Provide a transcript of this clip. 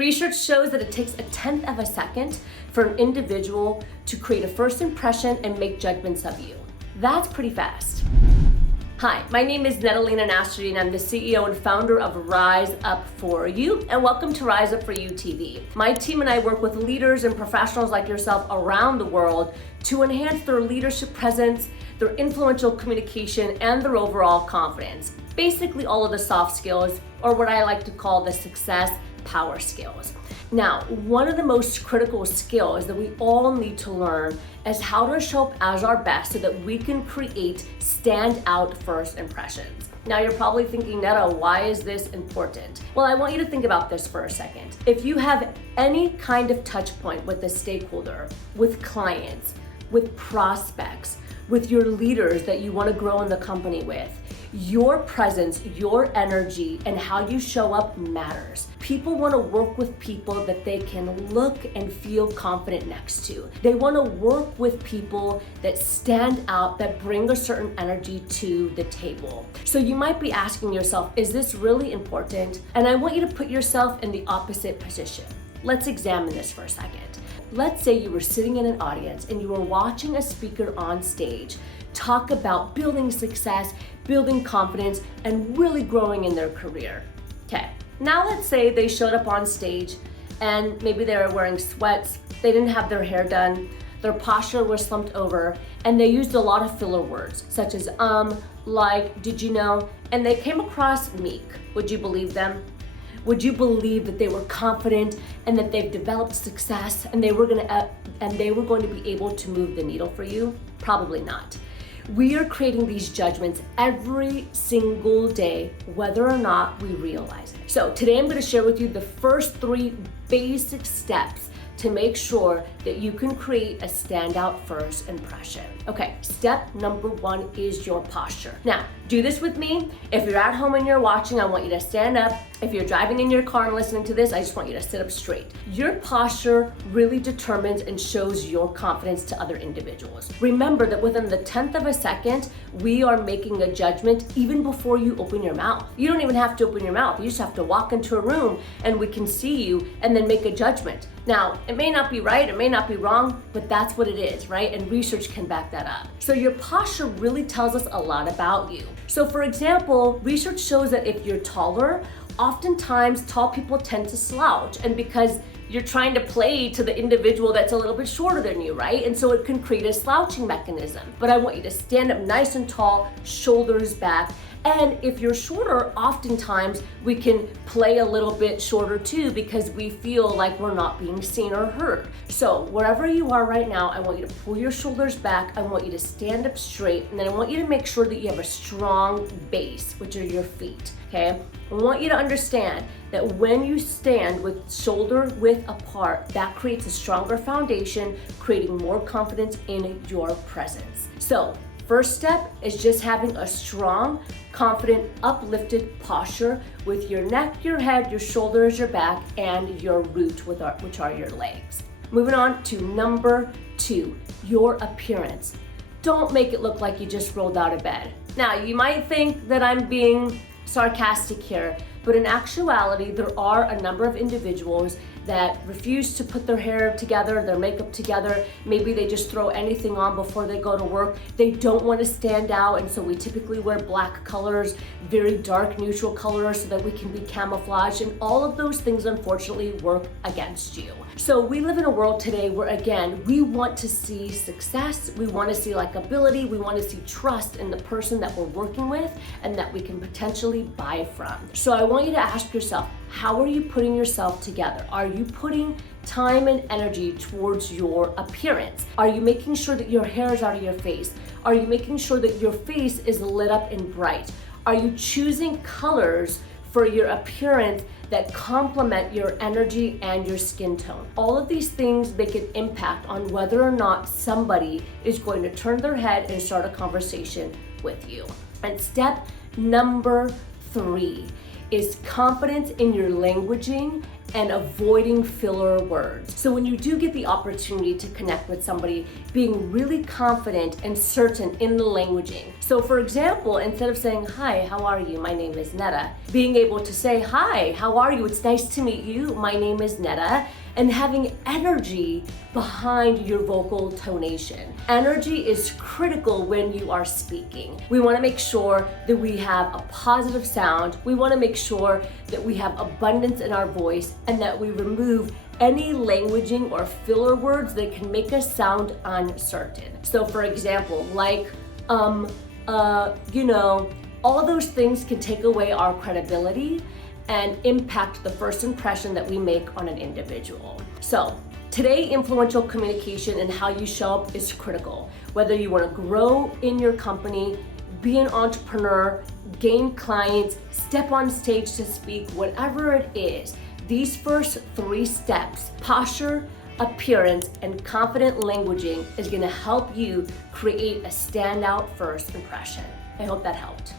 Research shows that it takes a tenth of a second for an individual to create a first impression and make judgments of you. That's pretty fast. Hi, my name is Natalina Nastri, and I'm the CEO and founder of Rise Up For You, and welcome to Rise Up For You TV. My team and I work with leaders and professionals like yourself around the world to enhance their leadership presence, their influential communication, and their overall confidence. Basically all of the soft skills, or what I like to call the success power skills. Now, one of the most critical skills that we all need to learn is how to show up as our best so that we can create standout first impressions. Now you're probably thinking, Netta, why is this important? Well, I want you to think about this for a second. If you have any kind of touch point with a stakeholder, with clients, with prospects, with your leaders that you want to grow in the company with, your presence, your energy, and how you show up matters. People want to work with people that they can look and feel confident next to. They want to work with people that stand out, that bring a certain energy to the table. So you might be asking yourself, is this really important? And I want you to put yourself in the opposite position. Let's examine this for a second. Let's say you were sitting in an audience and you were watching a speaker on stage talk about building success, building confidence, and really growing in their career. Okay, now let's say they showed up on stage and maybe they were wearing sweats, they didn't have their hair done, their posture was slumped over, and they used a lot of filler words such as like, did you know, and they came across meek. Would you believe them? Would you believe that they were confident and that they've developed success and they were going to be able to move the needle for you? Probably not. We are creating these judgments every single day, whether or not we realize it. So today I'm going to share with you the first 3 basic steps to make sure that you can create a standout first impression. Okay, step number 1 is your posture. Now, do this with me. If you're at home and you're watching, I want you to stand up. If you're driving in your car and listening to this, I just want you to sit up straight. Your posture really determines and shows your confidence to other individuals. Remember that within the tenth of a second, we are making a judgment even before you open your mouth. You don't even have to open your mouth. You just have to walk into a room and we can see you and then make a judgment. Now, it may not be right, it may not be wrong, but that's what it is, right? And research can back that up. So your posture really tells us a lot about you. So for example, research shows that if you're taller, oftentimes tall people tend to slouch, and because you're trying to play to the individual that's a little bit shorter than you, right? And so it can create a slouching mechanism. But I want you to stand up nice and tall, shoulders back. And if you're shorter, oftentimes we can play a little bit shorter too because we feel like we're not being seen or heard. So wherever you are right now, I want you to pull your shoulders back. I want you to stand up straight. And then I want you to make sure that you have a strong base, which are your feet, okay? I want you to understand that when you stand with shoulder width apart, that creates a stronger foundation, creating more confidence in your presence. So first step is just having a strong, confident, uplifted posture with your neck, your head, your shoulders, your back, and your root, which are your legs. Moving on to number 2, your appearance. Don't make it look like you just rolled out of bed. Now, you might think that I'm being sarcastic here, but in actuality, there are a number of individuals that refuse to put their hair together, their makeup together. Maybe they just throw anything on before they go to work. They don't want to stand out, and so we typically wear black colors, very dark neutral colors so that we can be camouflaged, and all of those things unfortunately work against you. So we live in a world today where, again, we want to see success, we want to see likability, we want to see trust in the person that we're working with and that we can potentially buy from. So I want you to ask yourself, how are you putting yourself together? Are you putting time and energy towards your appearance? Are you making sure that your hair is out of your face? Are you making sure that your face is lit up and bright? Are you choosing colors for your appearance that complement your energy and your skin tone? All of these things make an impact on whether or not somebody is going to turn their head and start a conversation with you. And step number 3 is confidence in your languaging and avoiding filler words. So when you do get the opportunity to connect with somebody, being really confident and certain in the languaging. So for example, instead of saying, "Hi, how are you? My name is Netta," being able to say, "Hi, how are you? It's nice to meet you. My name is Netta," and having energy behind your vocal tonation. Energy is critical when you are speaking. We want to make sure that we have a positive sound. We want to make sure that we have abundance in our voice and that we remove any languaging or filler words that can make us sound uncertain. So for example, like, all those things can take away our credibility and impact the first impression that we make on an individual. So today, influential communication and how you show up is critical. Whether you want to grow in your company, be an entrepreneur, gain clients, step on stage to speak, whatever it is, these first 3 steps, posture, appearance, and confident languaging, is going to help you create a standout first impression. I hope that helped.